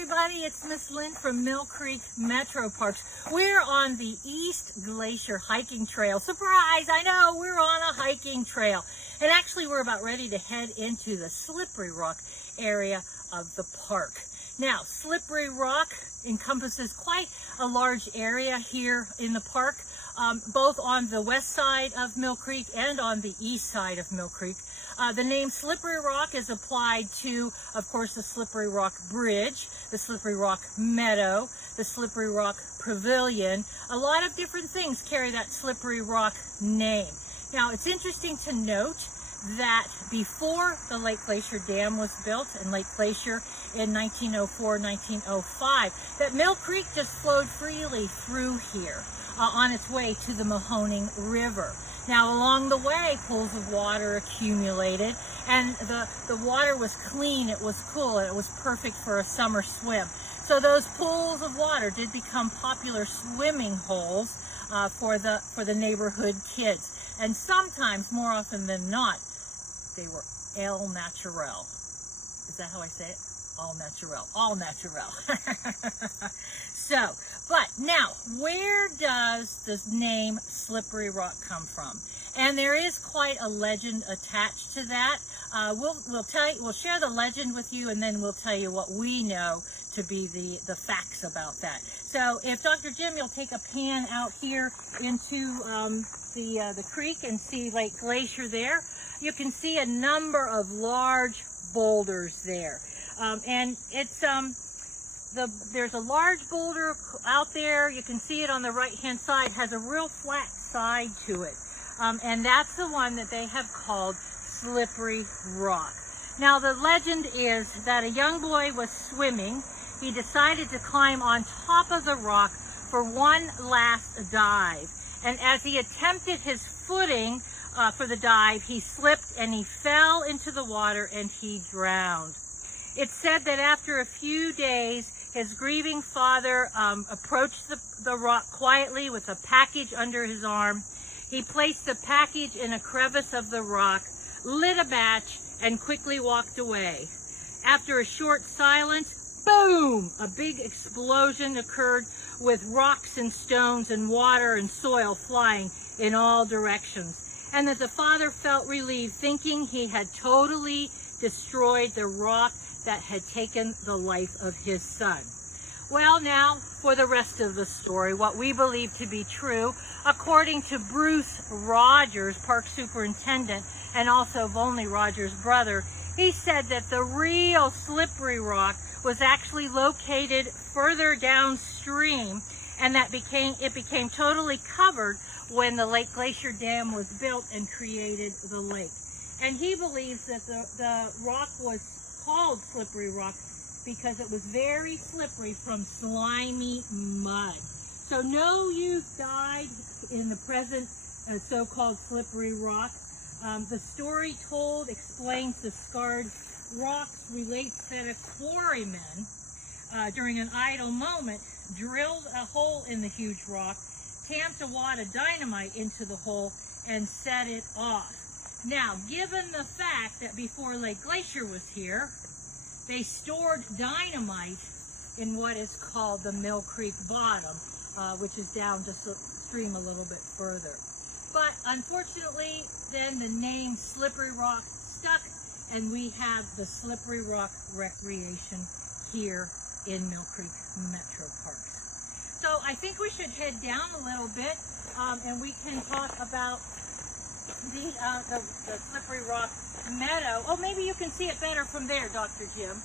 everybody, it's Miss Lynn from Mill Creek MetroParks. We're on the East Glacier hiking trail. Surprise, I know, we're on a hiking trail. And actually we're about ready to head into the Slippery Rock area of the park. Now, Slippery Rock encompasses quite a large area here in the park, both on the west side of Mill Creek and on the east side of Mill Creek. The name Slippery Rock is applied to, of course, the Slippery Rock Bridge, the Slippery Rock Meadow, the Slippery Rock Pavilion. A lot of different things carry that Slippery Rock name. Now, it's interesting to note that before the Lake Glacier Dam was built in Lake Glacier in 1904-1905, that Mill Creek just flowed freely through here on its way to the Mahoning River. Now, along the way, pools of water accumulated, and the water was clean, it was cool, and it was perfect for a summer swim. So those pools of water did become popular swimming holes for the neighborhood kids. And sometimes, more often than not, they were el naturel. Is that how I say it? All naturel. All naturel. So, but now, where does the name Slippery Rock come from? And there is quite a legend attached to that. We'll share the legend with you, and then we'll tell you what we know to be the facts about that. So, if Dr. Jim, you'll take a pan out here into the creek and see Lake Glacier there, you can see a number of large boulders there. And it's there's a large boulder out there. You can see it on the right hand side, has a real flat side to it, and that's the one that they have called Slippery Rock. Now, the legend is that a young boy was swimming. He decided to climb on top of the rock for one last dive, and as he attempted his footing for the dive, he slipped and he fell into the water and he drowned. It's said that after a few days, his grieving father approached the rock quietly with a package under his arm. He placed the package in a crevice of the rock, lit a match, and quickly walked away. After a short silence, boom! A big explosion occurred with rocks and stones and water and soil flying in all directions. And that the father felt relieved, thinking he had totally destroyed the rock that had taken the life of his son. Well, now for the rest of the story, what we believe to be true, according to Bruce Rogers, park superintendent, and also Volney Rogers' brother. He said that the real Slippery Rock was actually located further downstream, and that it became totally covered when the Lake Glacier Dam was built and created the lake. And he believes that the rock was called Slippery Rock because it was very slippery from slimy mud. So no youth died in the present so-called Slippery Rock. The story told explains the scarred rocks, relates that a quarryman during an idle moment drilled a hole in the huge rock, tamped a wad of dynamite into the hole, and set it off. Now, given the fact that before Lake Glacier was here, they stored dynamite in what is called the Mill Creek bottom, which is down just upstream a little bit further. But unfortunately, then the name Slippery Rock stuck, and we have the Slippery Rock Recreation here in Mill Creek MetroParks. So I think we should head down a little bit, and we can talk about the Slippery Rock Meadow. Oh, maybe you can see it better from there, Dr. Jim.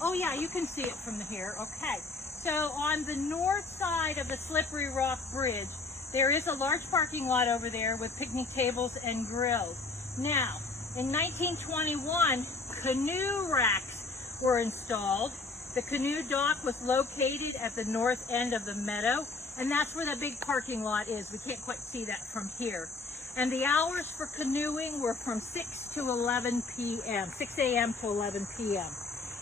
Oh yeah, you can see it from here. Okay. So on the north side of the Slippery Rock Bridge, there is a large parking lot over there with picnic tables and grills. Now, in 1921, canoe racks were installed. The canoe dock was located at the north end of the meadow, and that's where the big parking lot is. We can't quite see that from here. And the hours for canoeing were from 6 to 11 p.m., 6 a.m. to 11 p.m.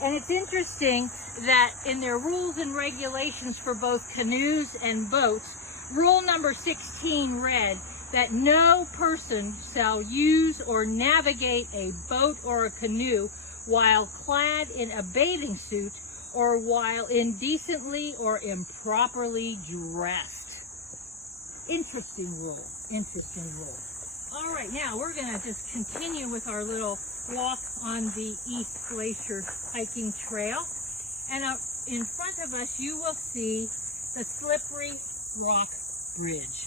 And it's interesting that in their rules and regulations for both canoes and boats, rule number 16 read that no person shall use or navigate a boat or a canoe while clad in a bathing suit or while indecently or improperly dressed. Interesting rule, interesting rule. All right, now we're going to just continue with our little walk on the East Glacier hiking trail. And in front of us, you will see the Slippery Rock Bridge.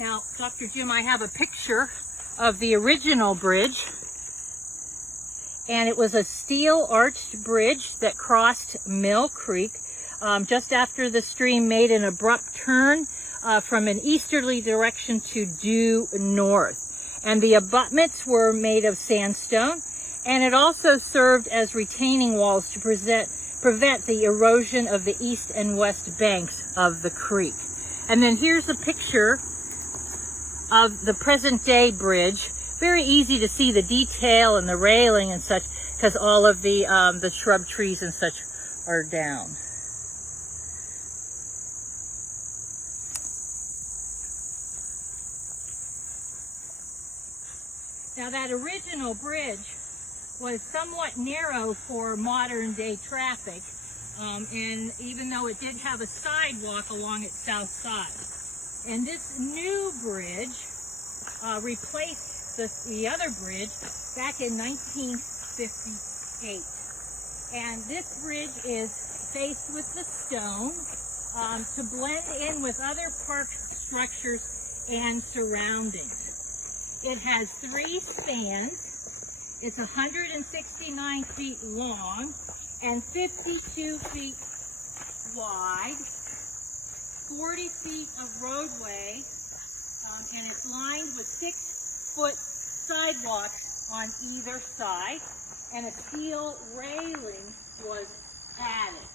Now, Dr. Jim, I have a picture of the original bridge, and it was a steel arched bridge that crossed Mill Creek just after the stream made an abrupt turn from an easterly direction to due north. And the abutments were made of sandstone, and it also served as retaining walls to prevent the erosion of the east and west banks of the creek. And then here's a picture of the present day bridge. Very easy to see the detail and the railing and such, because all of the shrub trees and such are down. Now that original bridge was somewhat narrow for modern day traffic, and even though it did have a sidewalk along its south side. And this new bridge replaced the other bridge back in 1958. And this bridge is faced with the stone to blend in with other park structures and surroundings. It has 3 spans. It's 169 feet long and 52 feet wide. 40 feet of roadway, and it's lined with 6-foot sidewalks on either side, and a steel railing was added.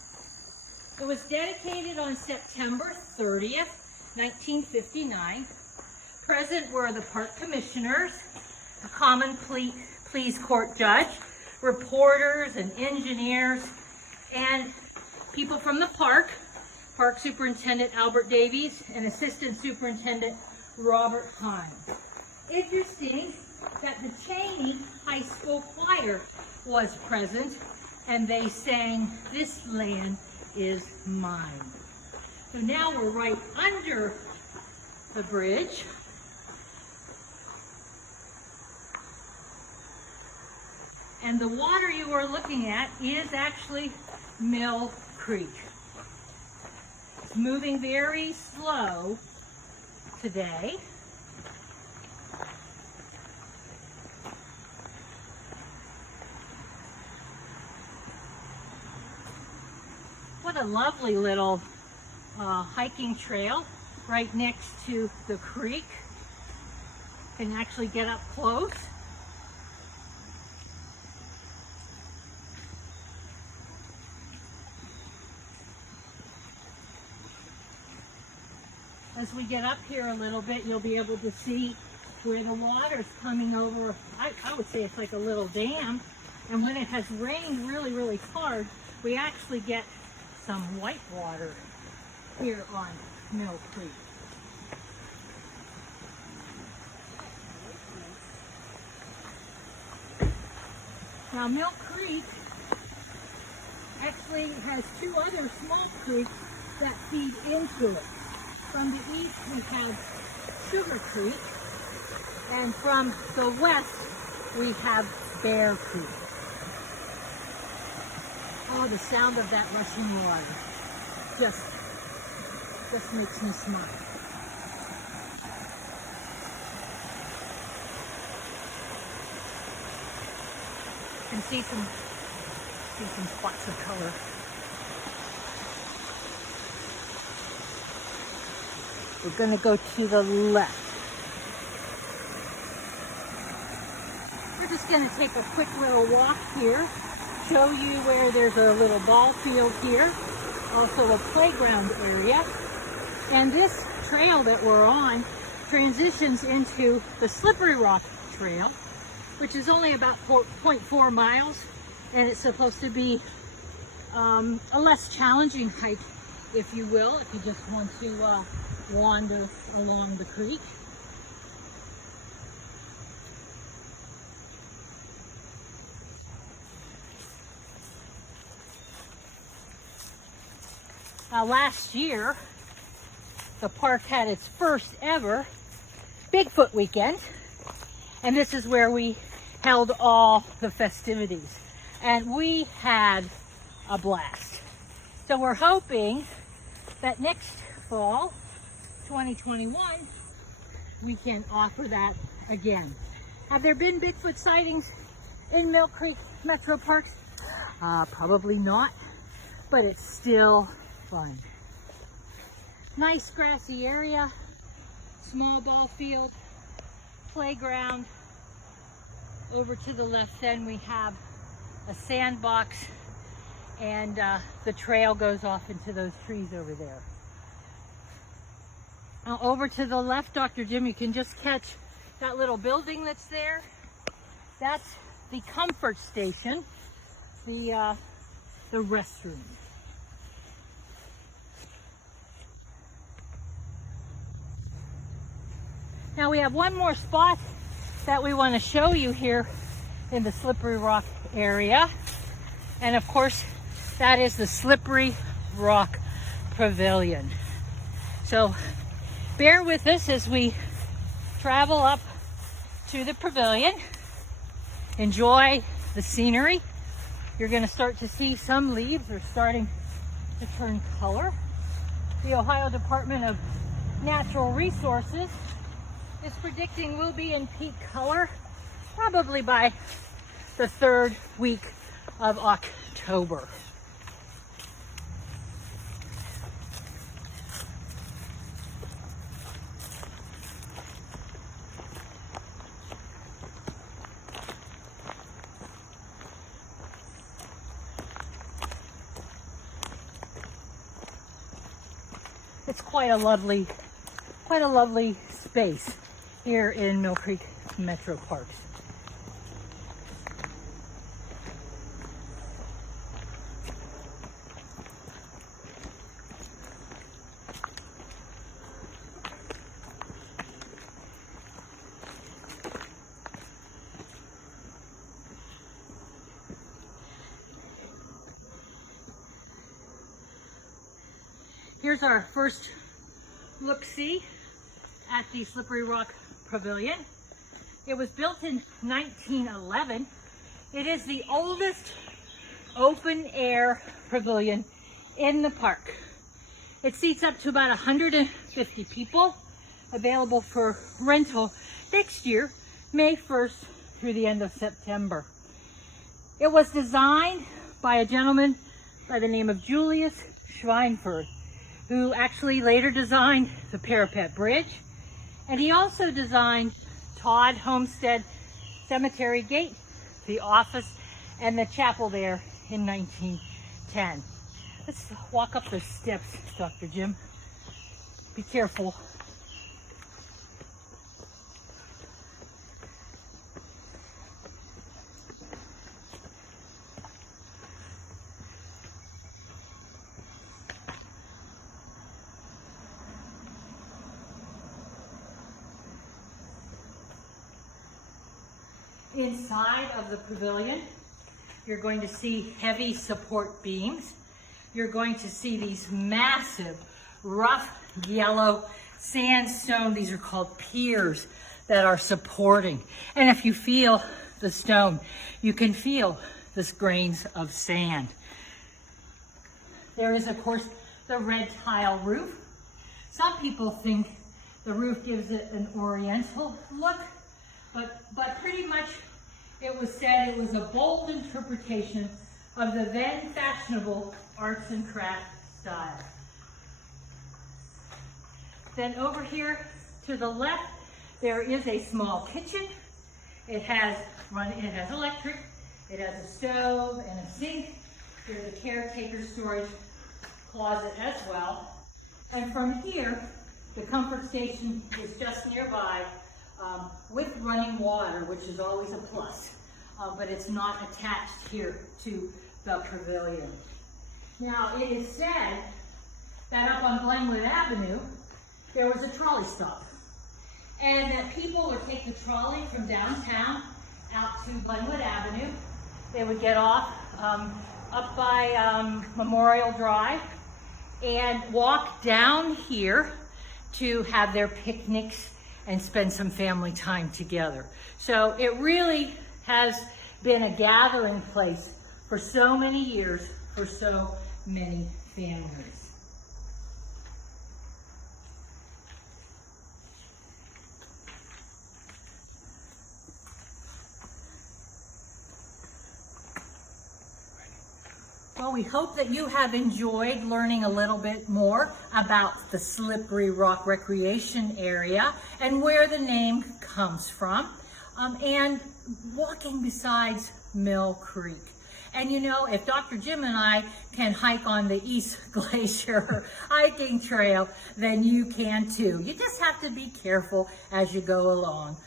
It was dedicated on September 30th, 1959. Present were the park commissioners, a common pleas court judge, reporters and engineers, and people from the park Superintendent Albert Davies and Assistant Superintendent Robert Hines. Interesting that the Cheney High School Choir was present, and they sang "This Land Is Mine." So now we're right under the bridge. And the water you are looking at is actually Mill Creek. It's moving very slow today. What a lovely little hiking trail right next to the creek. You can actually get up close. As we get up here a little bit, you'll be able to see where the water's coming over. I would say it's like a little dam. And when it has rained really, really hard, we actually get some white water here on Mill Creek. Now Mill Creek actually has 2 other small creeks that feed into it. From the east we have Sugar Creek, and from the west we have Bear Creek. Oh, the sound of that rushing water just makes me smile. You can see some spots of color. We're going to go to the left. We're just going to take a quick little walk here, show you where there's a little ball field here, also a playground area. And this trail that we're on transitions into the Slippery Rock Trail, which is only about 0.4 miles, and it's supposed to be a less challenging hike, if you will, if you just want to wander along the creek. Last year, the park had its first ever Bigfoot weekend, and this is where we held all the festivities, and we had a blast. So we're hoping that next fall, 2021, we can offer that again. Have there been Bigfoot sightings in Mill Creek Metro Parks? Probably not, but it's still fun. Nice grassy area, small ball field, playground. Over to the left then we have a sandbox, and the trail goes off into those trees over there. Now over to the left, Dr. Jim, you can just catch that little building that's there. That's the comfort station, the restroom. Now we have one more spot that we want to show you here in the Slippery Rock area. And of course, that is the Slippery Rock Pavilion. So bear with us as we travel up to the pavilion. Enjoy the scenery. You're going to start to see some leaves are starting to turn color. The Ohio Department of Natural Resources is predicting we'll be in peak color probably by the 3rd week of October. It's quite a lovely space here in Mill Creek Metro Parks. Here's our first look-see at the Slippery Rock Pavilion. It was built in 1911. It is the oldest open-air pavilion in the park. It seats up to about 150 people, available for rental next year, May 1st through the end of September. It was designed by a gentleman by the name of Julius Schweinfurth, who actually later designed the Parapet Bridge, and he also designed Todd Homestead Cemetery Gate, the office, and the chapel there in 1910. Let's walk up those steps, Dr. Jim. Be careful. Inside of the pavilion, you're going to see heavy support beams. You're going to see these massive, rough yellow sandstone. These are called piers that are supporting. And if you feel the stone, you can feel the grains of sand. There is, of course, the red tile roof. Some people think the roof gives it an oriental look, but pretty much it was said it was a bold interpretation of the then fashionable arts and crafts style. Then over here to the left, there is a small kitchen. It has electric, it has a stove and a sink. There's a caretaker storage closet as well. And from here, the comfort station is just nearby, with running water, which is always a plus, but it's not attached here to the pavilion. Now, it is said that up on Glenwood Avenue, there was a trolley stop, and that people would take the trolley from downtown out to Glenwood Avenue. They would get off up by Memorial Drive, and walk down here to have their picnics and spend some family time together. So it really has been a gathering place for so many years, for so many families. Well, we hope that you have enjoyed learning a little bit more about the Slippery Rock Recreation Area and where the name comes from, and walking beside Mill Creek. And you know, if Dr. Jim and I can hike on the East Glacier hiking trail, then you can too. You just have to be careful as you go along.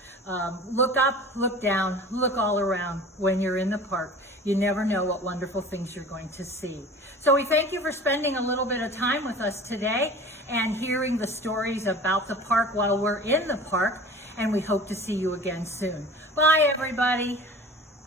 Look up, look down, look all around when you're in the park. You never know what wonderful things you're going to see. So we thank you for spending a little bit of time with us today and hearing the stories about the park while we're in the park, and we hope to see you again soon. Bye, everybody.